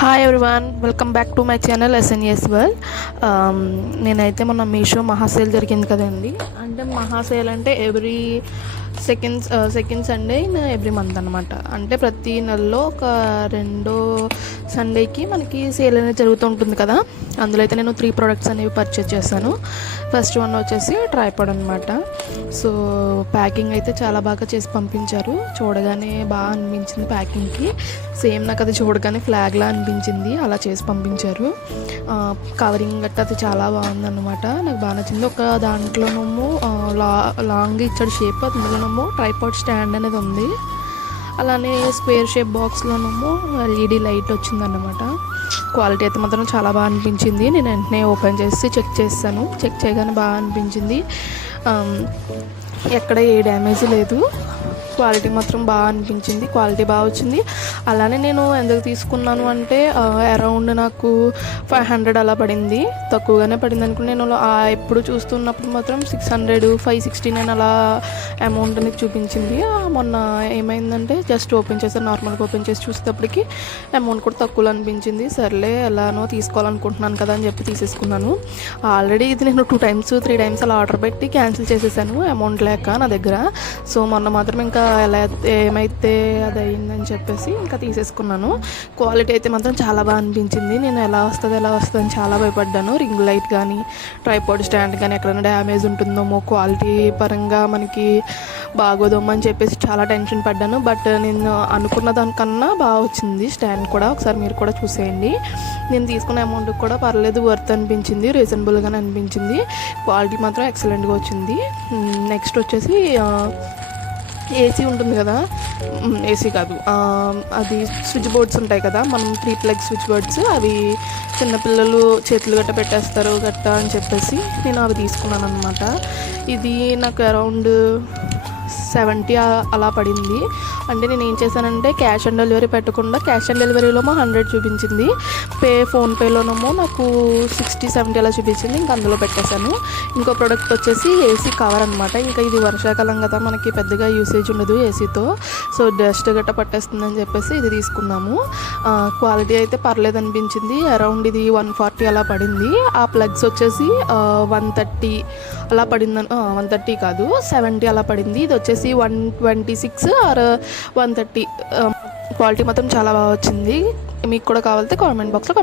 Hi everyone, welcome back to my channel SNS world. నేనైతే మొన్న మీషో మహాసేల్ జరిగింది కదండి. అంటే మహాసేల్ అంటే every second Sunday in every month అనమాట. అంటే ప్రతి నెలలో ఒక రెండో సండేకి మనకి సేల్ అనేది జరుగుతూ ఉంటుంది కదా. అందులో అయితే నేను 3 ప్రోడక్ట్స్ అనేవి పర్చేజ్ చేశాను. ఫస్ట్ వన్ వచ్చేసి ట్రైపాడ్ అనమాట. సో ప్యాకింగ్ అయితే చాలా బాగా చేసి పంపించారు. చూడగానే బాగా అనిపించింది ప్యాకింగ్కి. సేమ్ నాకు అది చూడగానే ఫ్లాగ్లా అనిపించింది, అలా చేసి పంపించారు. కవరింగ్ గట్ట అది చాలా బాగుందన్నమాట, నాకు బాగా నచ్చింది. ఒక దాంట్లోనేమో లాంగ్ ఇచ్చాడు షేప్, అందులోనేమో ట్రైపాడ్ స్టాండ్ అనేది ఉంది. అలానే స్క్వేర్ షేప్ బాక్స్లోనేమో ఎల్ఈడి లైట్ వచ్చిందన్నమాట. క్వాలిటీ అయితే మాత్రం చాలా బాగా అనిపించింది. నేను వెంటనే ఓపెన్ చేసి చెక్ చేశాను. చెక్ చేయగానే బాగా అనిపించింది. ఎక్కడ ఏ డ్యామేజ్ లేదు. క్వాలిటీ మాత్రం బాగా అనిపించింది, క్వాలిటీ బాగా వచ్చింది. అలానే నేను ఎందుకు తీసుకున్నాను అంటే అరౌండ్ నాకు 500 అలా పడింది, తక్కువగానే పడింది అనుకుని. నేను ఎప్పుడు చూస్తున్నప్పుడు మాత్రం 600, 569 అలా అమౌంట్ అనేది చూపించింది. మొన్న ఏమైందంటే జస్ట్ ఓపెన్ చేశాను, నార్మల్గా ఓపెన్ చేసి చూసేటప్పటికి అమౌంట్ కూడా తక్కువలో అనిపించింది. సర్లే ఎలానో తీసుకోవాలనుకుంటున్నాను కదా అని చెప్పి తీసేసుకున్నాను. ఆల్రెడీ ఇది నేను 2 times 3 times అలా ఆర్డర్ పెట్టి క్యాన్సిల్ చేసేసాను అమౌంట్ లేక నా దగ్గర. సో మొన్న మాత్రం ఇంకా ఎలా ఏమైతే అది అయిందని చెప్పేసి ఇంకా తీసేసుకున్నాను. క్వాలిటీ అయితే మాత్రం చాలా బాగా అనిపించింది. నేను ఎలా వస్తుంది అని చాలా భయపడ్డాను. రింగ్ లైట్ కానీ ట్రైపాడ్ స్టాండ్ కానీ ఎక్కడైనా డ్యామేజ్ ఉంటుందేమో, క్వాలిటీ పరంగా మనకి బాగోదేమో అని చెప్పేసి చాలా టెన్షన్ పడ్డాను. బట్ నేను అనుకున్న దానికన్నా బాగా వచ్చింది స్టాండ్ కూడా. ఒకసారి మీరు కూడా చూసేయండి. నేను తీసుకున్న అమౌంట్కి కూడా పర్లేదు, వర్త్ అనిపించింది, రీజనబుల్గానే అనిపించింది. క్వాలిటీ మాత్రం ఎక్సలెంట్గా వచ్చింది. నెక్స్ట్ వచ్చేసి ఏసీ ఉంటుంది కదా, ఏసీ కాదు, అది స్విచ్ బోర్డ్స్ ఉంటాయి కదా, మనం 3 plug స్విచ్ బోర్డ్స్. అవి చిన్నపిల్లలు చేతులు గట్ట పెట్టేస్తారు గట్ట అని చెప్పేసి నేను అవి తీసుకున్నాను అనమాట. ఇది నాకు అరౌండ్ 70 అలా పడింది. అంటే నేను ఏం చేశానంటే క్యాష్ ఆన్ డెలివరీ పెట్టకుండా క్యాష్ ఆన్ డెలివరీలోమో 100 చూపించింది, ఫోన్పేలోనేమో నాకు 60-70 అలా చూపించింది. ఇంకా అందులో పెట్టేశాను. ఇంకో ప్రోడక్ట్ వచ్చేసి ఏసీ కవర్ అనమాట. ఇంకా ఇది వర్షాకాలం కదా, మనకి పెద్దగా యూసేజ్ ఉండదు ఏసీతో. సో డస్ట్ గట్ట పట్టేస్తుందని చెప్పేసి ఇది తీసుకున్నాము. క్వాలిటీ అయితే పర్లేదు అనిపించింది. అరౌండ్ ఇది 140 అలా పడింది. ఆ ప్లగ్స్ వచ్చేసి 130 అలా పడింది. 130 కాదు, 70 అలా పడింది. ఇది వచ్చేసి 126 ఆర్ 130. క్వాలిటీ మాత్రం చాలా బాగా వచ్చింది. మీకు కూడా కావాలంటే కామెంట్ బాక్స్లో కామెంట్